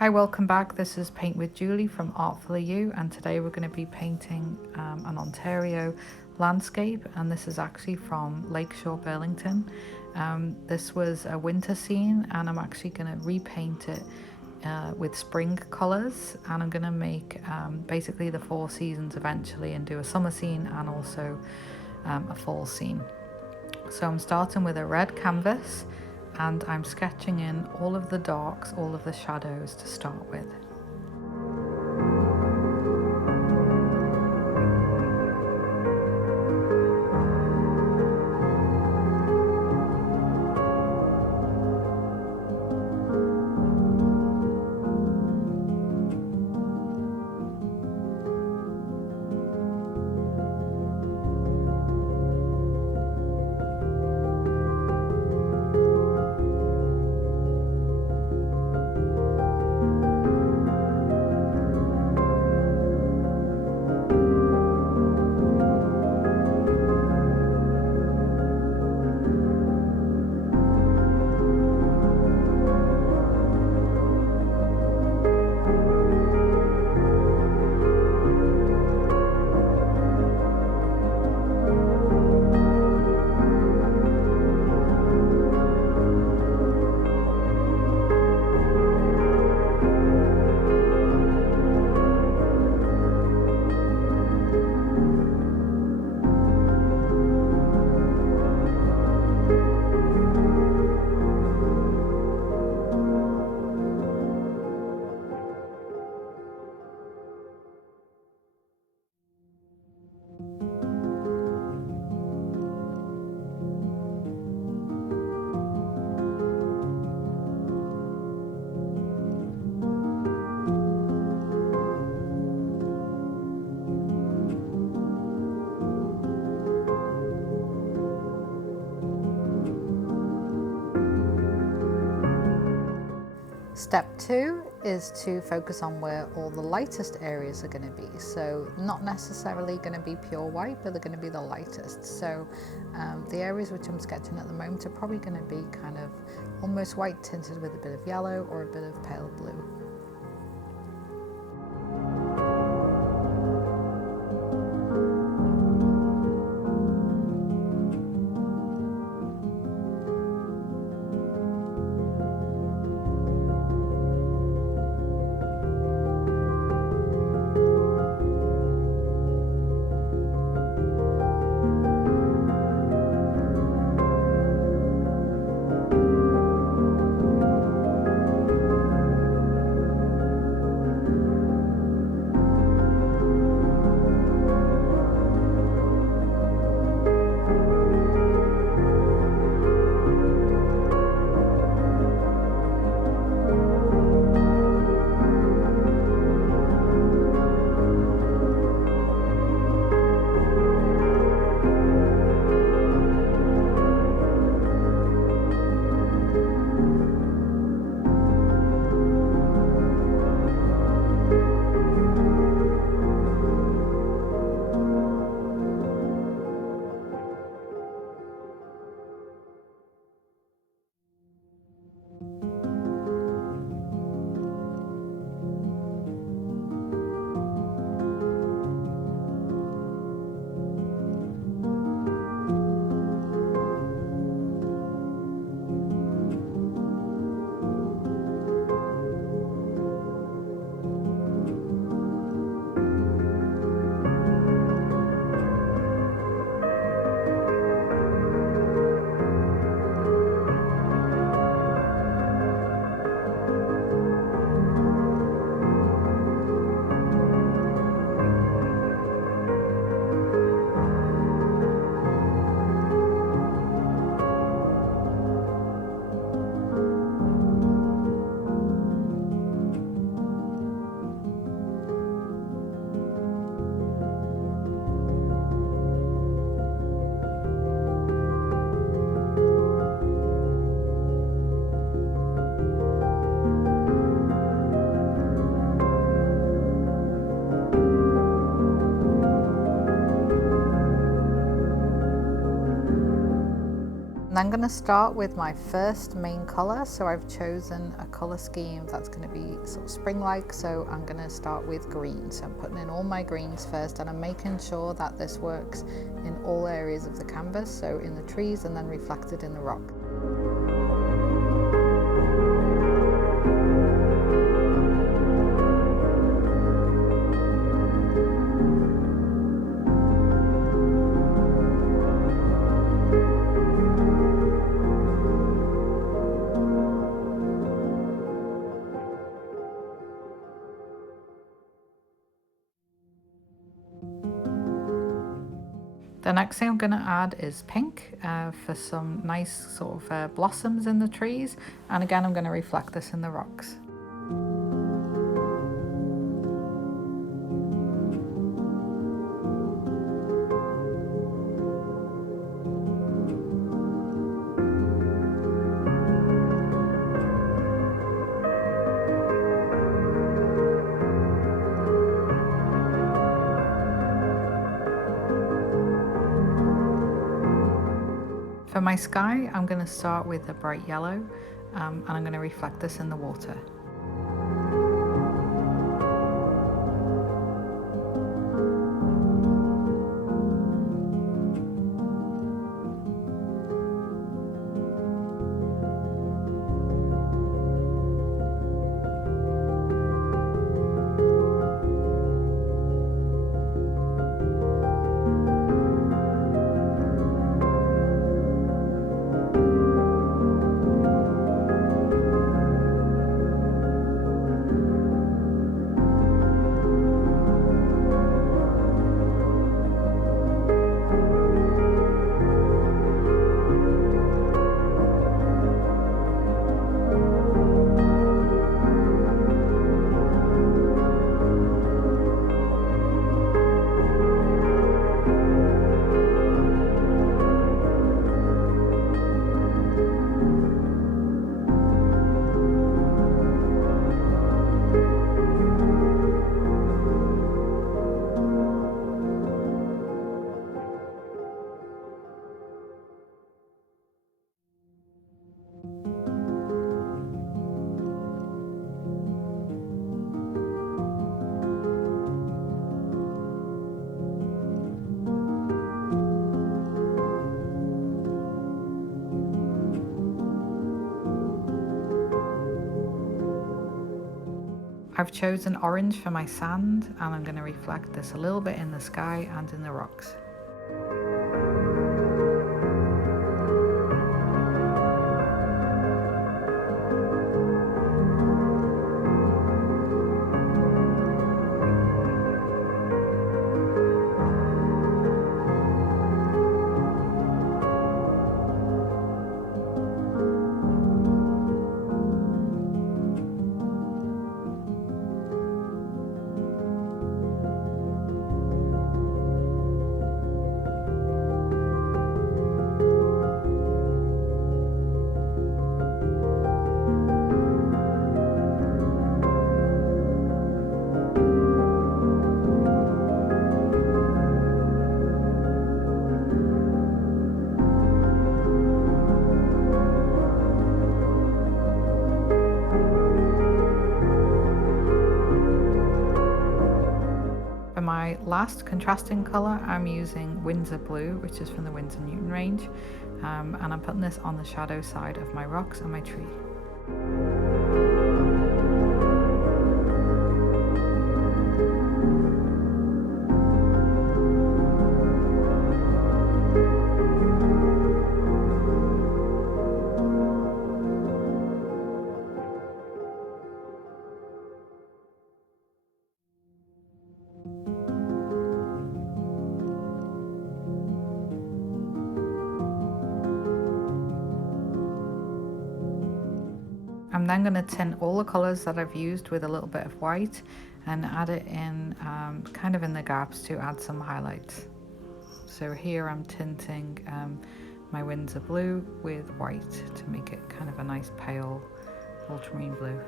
Hi, welcome back. This is Paint with Julie from Artfully You, and today we're going to be painting an Ontario landscape, and this is actually from Lakeshore, Burlington. This was a winter scene, and I'm actually going to repaint it with spring colours, and I'm going to make basically the 4 seasons eventually and do a summer scene and also a fall scene. So I'm starting with a red canvas and I'm sketching in all of the darks, all of the shadows to start with. Step 2 is to focus on where all the lightest areas are going to be. So not necessarily going to be pure white, but they're going to be the lightest. So the areas which I'm sketching at the moment are probably going to be kind of almost white tinted with a bit of yellow or a bit of pale blue. then going to start with my first main colour. So I've chosen a colour scheme that's going to be sort of spring-like, so I'm going to start with green. So I'm putting in all my greens first, and I'm making sure that this works in all areas of the canvas, so in the trees and then reflected in the rock. The next thing I'm going to add is pink for some nice sort of blossoms in the trees, and again I'm going to reflect this in the rocks. For my sky, I'm going to start with a bright yellow, and I'm going to reflect this in the water. I've chosen orange for my sand, and I'm going to reflect this a little bit in the sky and in the rocks. For my last contrasting colour, I'm using Windsor Blue, which is from the Winsor Newton range, and I'm putting this on the shadow side of my rocks and my tree. I'm then going to tint all the colours that I've used with a little bit of white and add it in kind of in the gaps to add some highlights. So here I'm tinting my Windsor Blue with white to make it kind of a nice pale ultramarine blue.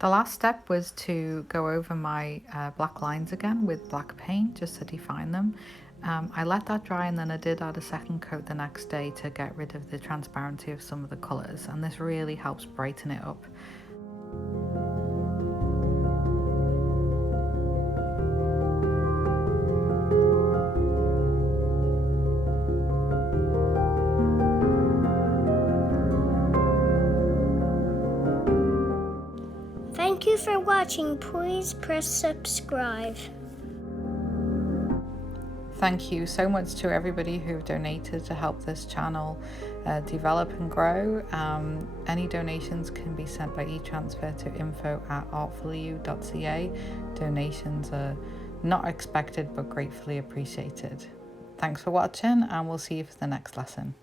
The last step was to go over my black lines again with black paint just to define them. I let that dry and then I did add a second coat the next day to get rid of the transparency of some of the colours, and this really helps brighten it up. Thank you for watching. Please press subscribe. Thank you so much to everybody who donated to help this channel develop and grow. Any donations can be sent by e-transfer to info@artfullyu.ca. Donations are not expected but gratefully appreciated. Thanks for watching, and we'll see you for the next lesson.